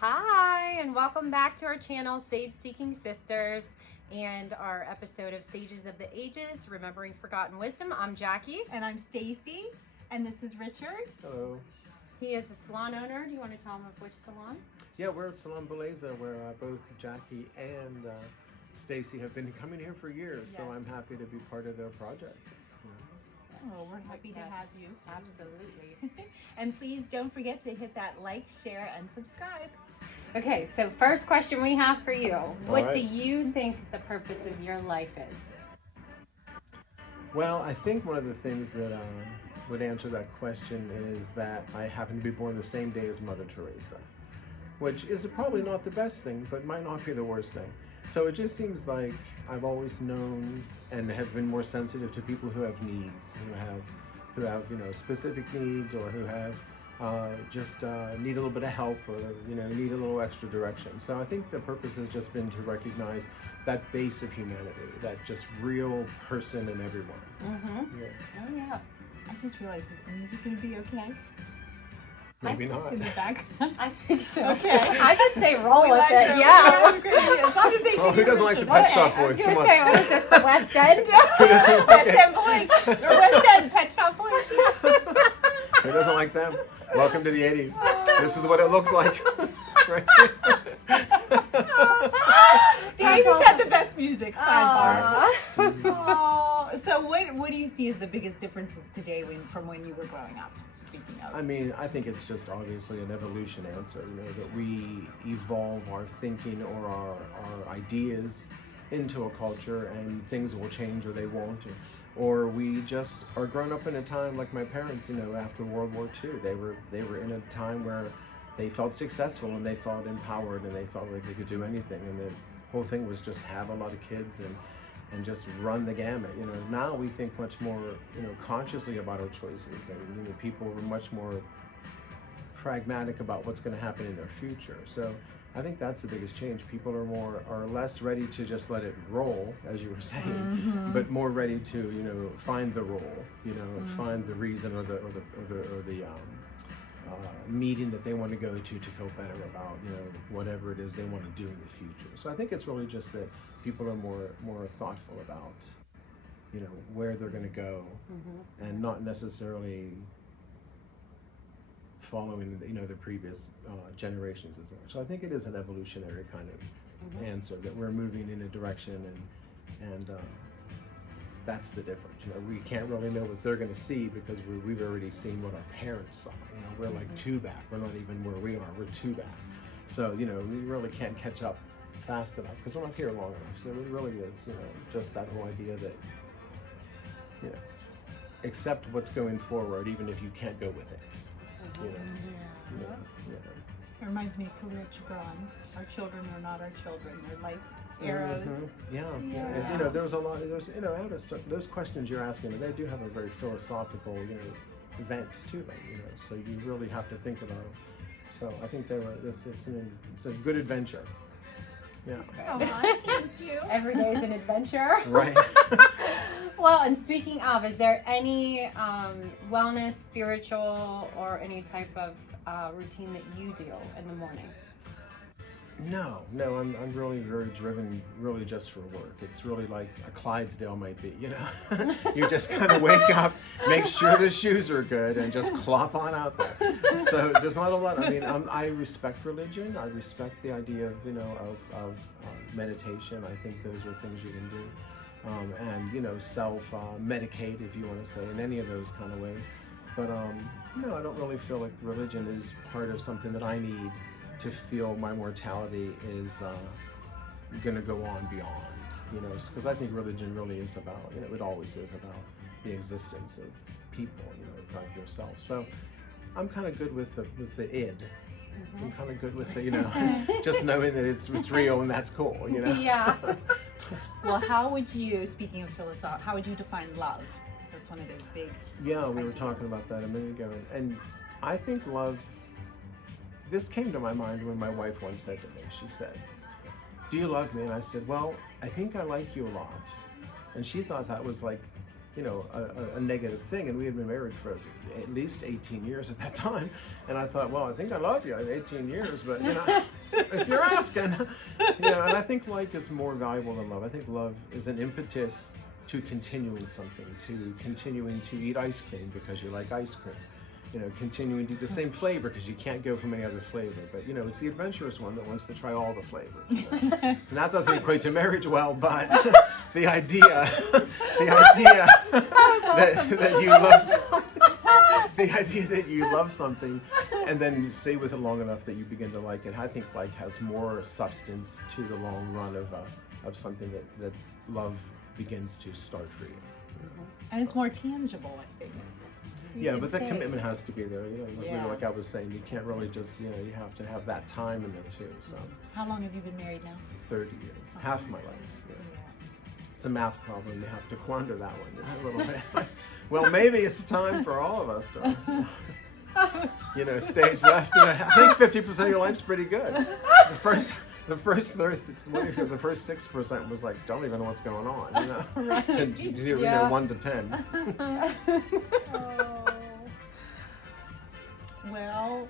Hi, and welcome back to our channel, Sage Seeking Sisters, and our episode of Sages of the Ages, Remembering Forgotten Wisdom. I'm Jackie. And I'm Stacy, and this is Richard. Hello. He is the salon owner. Do you want to tell him of which salon? Yeah, we're at Salon Beleza, where both Jackie and Stacy have been coming here for years, so Yes. I'm happy to be part of their project. Oh, we're happy to Yes, have you. Absolutely. And please don't forget to hit that like, share, and subscribe. Okay, so first question we have for you. What right. do you think the purpose of your life is? Well, I think one of the things that would answer that question is that I happen to be born the same day as Mother Teresa, which is probably not the best thing, but might not be the worst thing. So it just seems like I've always known and have been more sensitive to people who have needs, who have specific needs, or who have just need a little bit of help, or need a little extra direction. So I think the purpose has just been to recognize that base of humanity, that just real person in everyone. Mm-hmm. Yeah. Oh, yeah. I just realized, is the music going to be okay? Maybe not. In the background? I think so. Okay. I just say roll We with like it. them. Yeah. As long as they Oh, who doesn't like the What- Pet Shop I was Boys? going Come to on. say, what is this, the West End? Who doesn't like West it? End Boys. Or West End Pet Shop Boys. Who doesn't like them? Welcome to the 80s. This is what it looks like. Right? The 80s had the best music, sidebar. Aw. Oh, so what do you see as the biggest differences today from when you were growing up? Speaking of. I mean, I think it's just obviously an evolution answer, that we evolve our thinking or our ideas into a culture, and things will change or they won't. Or we just are grown up in a time like my parents, after World War II. They were in a time where they felt successful and they felt empowered and they felt like they could do anything. And the whole thing was just have a lot of kids and just run the gamut. Now we think much more, consciously about our choices, and people are much more pragmatic about what's going to happen in their future. So I think that's the biggest change. People are less ready to just let it roll, as you were saying, Mm-hmm. but more ready to find the role, find the reason or the meeting that they want to go to feel better about whatever it is they want to do in the future. So I think it's really just that people are more thoughtful about where they're going to go, Mhm. and not necessarily following the previous generations as much. So I think it is an evolutionary kind of answer, that we're moving in a direction, and that's the difference. We can't really know what they're going to see because we've already seen what our parents saw. We're like two back. We're not even where we are. We're two back. So we really can't catch up fast enough because we're not here long enough. So it really is just that whole idea that accept what's going forward, even if you can't go with it. Yeah. It reminds me of Khalil Gibran. Our children are not our children. They're life's arrows. Yeah. Yeah. And, there's a lot. Those questions you're asking, they do have a very philosophical, event to them. So you really have to think about it. So I think it's a good adventure. Yeah. Oh, thank you. Every day is an adventure. Right. Well, and speaking of, is there any wellness, spiritual, or any type of routine that you do in the morning? No, I'm really very driven, really just for work. It's really like a Clydesdale might be, You just kind of wake up, make sure the shoes are good, and just clop on out there. So there's not a lot. I mean, I respect religion. I respect the idea of meditation. I think those are things you can do, and self-medicate, if you want to say, in any of those kind of ways. But no, I don't really feel like religion is part of something that I need to feel my mortality is going to go on beyond, because I think religion really is about, it always is about the existence of people, like yourself. So I'm kind of good with the id. I'm kind of good with the, just knowing that it's real and that's cool, Yeah. Well, how would you, speaking of philosophy, how would you define love? That's one of those big. Yeah, we were ideas. talking about that a minute ago, and I think love. This came to my mind when my wife once said to me, she said, "Do you love me?" And I said, "Well, I think I like you a lot." And she thought that was like a negative thing. And we had been married for at least 18 years at that time. And I thought, well, I think I love you. 18 years, but if you're asking, and I think like is more valuable than love. I think love is an impetus to continuing something, to continuing to eat ice cream because you like ice cream. Continuing to eat the same flavor because you can't go from any other flavor. But it's the adventurous one that wants to try all the flavors. And that doesn't equate to marriage well, but the idea that you love something, the idea that you love something, and then you stay with it long enough that you begin to like it. I think like has more substance to the long run of something that love begins to start for you. And it's more tangible, I think. Yeah, but the commitment has to be there. Yeah. Like I was saying, you can't really just, you have to have that time in there too. So. How long have you been married now? 30 years, half my life. Yeah. It's a math problem. You have to quander that one a little bit. Well, maybe it's time for all of us to, stage left. I think 50% of your life's pretty good. The first third, the first 6% was like, don't even know what's going on, Right. To 0, 1 to 10. Oh. Well,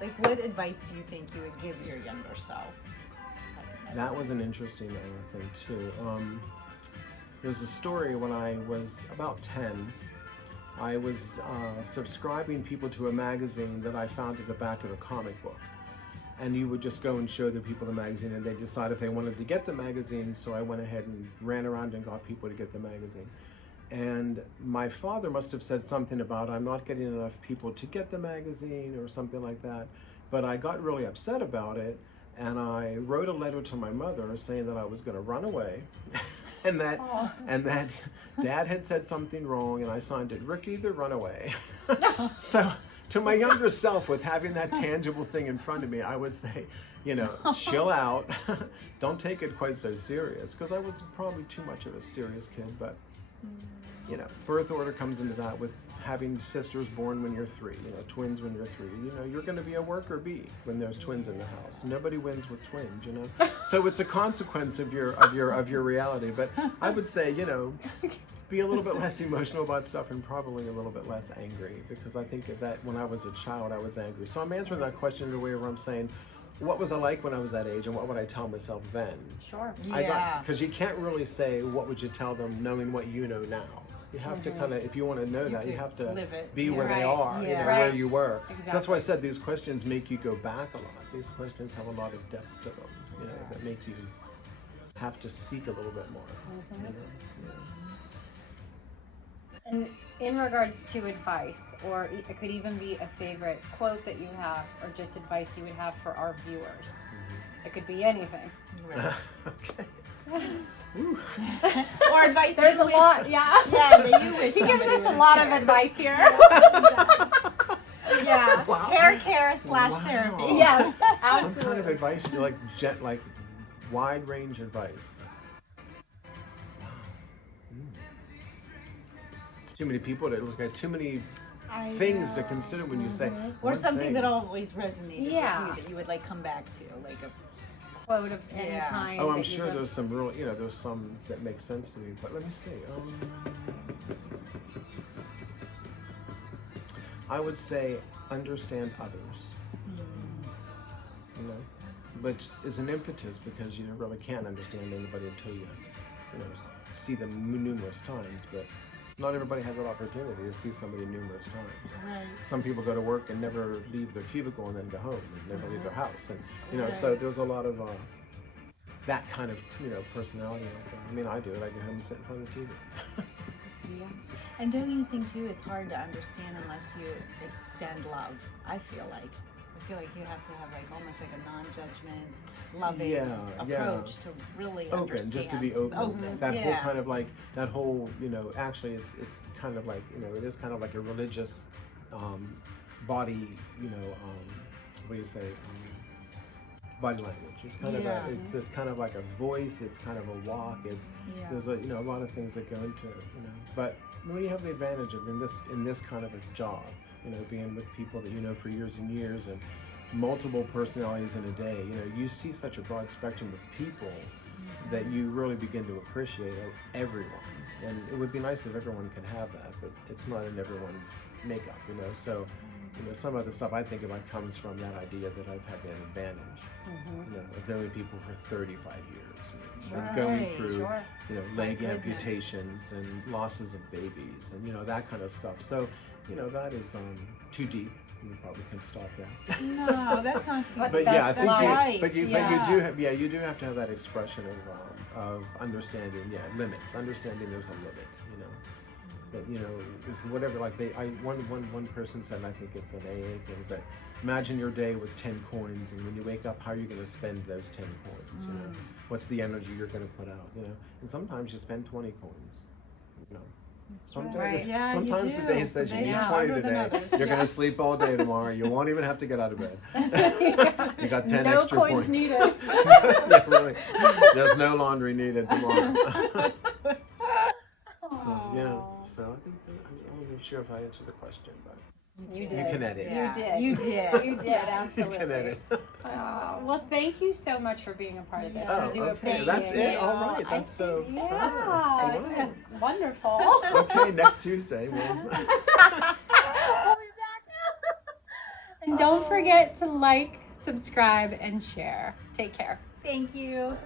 like, what advice do you think you would give your younger self? That was an interesting thing too. There's a story when I was about 10. I was subscribing people to a magazine that I found at the back of a comic book. And you would just go and show the people the magazine, and they decide if they wanted to get the magazine. So I went ahead and ran around and got people to get the magazine. And my father must have said something about, I'm not getting enough people to get the magazine or something like that. But I got really upset about it, and I wrote a letter to my mother saying that I was going to run away and that Dad had said something wrong, and I signed it, Ricky the Runaway. So to my younger self, with having that tangible thing in front of me, I would say, chill out. Don't take it quite so serious, because I was probably too much of a serious kid. But birth order comes into that with having sisters born when you're 3, twins when you're 3. You're going to be a worker bee when there's twins in the house. Nobody wins with twins, So it's a consequence of your reality. But I would say, be a little bit less emotional about stuff and probably a little bit less angry, because I think that when I was a child, I was angry. So I'm answering that question in a way where I'm saying, what was I like when I was that age, and what would I tell myself then? Sure. Yeah. Because you can't really say, what would you tell them knowing what you know now? You have to kind of, if you want to know that, you have to be where they are, where you were. Exactly. So that's why I said these questions make you go back a lot. These questions have a lot of depth to them, that make you have to seek a little bit more. And in regards to advice, or it could even be a favorite quote that you have, or just advice you would have for our viewers. It could be anything. Right. Okay. Or advice There's you a wish. lot, yeah. Yeah, that you wish He gives somebody us a would lot share. of advice here. Yeah. Wow. Hair care / Wow. therapy. Yes, Some absolutely. kind of advice, like wide range advice. It's too many people to look at, too many things to consider when you say Or one something thing. that always resonated with Yeah. you that you would like come back to, like a Quote of any Yeah. kind. Oh, I'm that you sure go- there's some real, there's some that make sense to me. But let me see. I would say understand others. Which is an impetus, because you really can't understand anybody until you see them numerous times. But not everybody has that opportunity to see somebody numerous times. right. Some people go to work and never leave their cubicle and then go home and never leave their house, and so there's a lot of that kind of personality out there. I mean, I do it. I go home and sit in front of the TV. Yeah. And don't you think too, it's hard to understand unless you extend love? I feel like you have to have like almost like a non-judgment, loving approach to really Open, understand. just to be open. That whole yeah. kind of like that whole actually it's kind of like it is kind of like a religious body what do you say body language. It's kind of it's kind of like a voice. It's kind of a walk. It's there's a a lot of things that go into it. But when you have the advantage of in this kind of a job, being with people that you know for years and years and multiple personalities in a day, you see such a broad spectrum of people that you really begin to appreciate everyone. And it would be nice if everyone could have that, but it's not in everyone's makeup, you know. So, you know, some of the stuff I think about comes from that idea that I've had that advantage, you know, of knowing people for 35 years, you know, of going through, you know, leg amputations and losses of babies and, you know, that kind of stuff. So, you know, that is too deep. You probably can stop that. No, that's not too But deep. yeah, I think right. but you do have you do have to have that expression of understanding, limits, understanding there's a limit, you know. That, you know, if whatever, like one person said, and I think it's an AA thing, but imagine your day with 10 coins, and when you wake up, how are you going to spend those 10 coins? You know, what's the energy you're going to put out? You know, and sometimes you spend 20 coins. You know, sometimes sometimes the day says you need 20 today. You're going to sleep all day tomorrow. You won't even have to get out of bed. You got 10 no extra coins points. needed. Yeah, really. There's no laundry needed tomorrow. So I think I'm not sure if I answered the question, but You you did. can edit. You did. You did. You did, absolutely. You can edit. Well, thank you so much for being a part of this. Oh, We do okay. appreciate That's it. you. All right. That's so Yeah, fast. yeah, wonderful. Okay, next Tuesday. We'll... And don't forget to like, subscribe, and share. Take care. Thank you.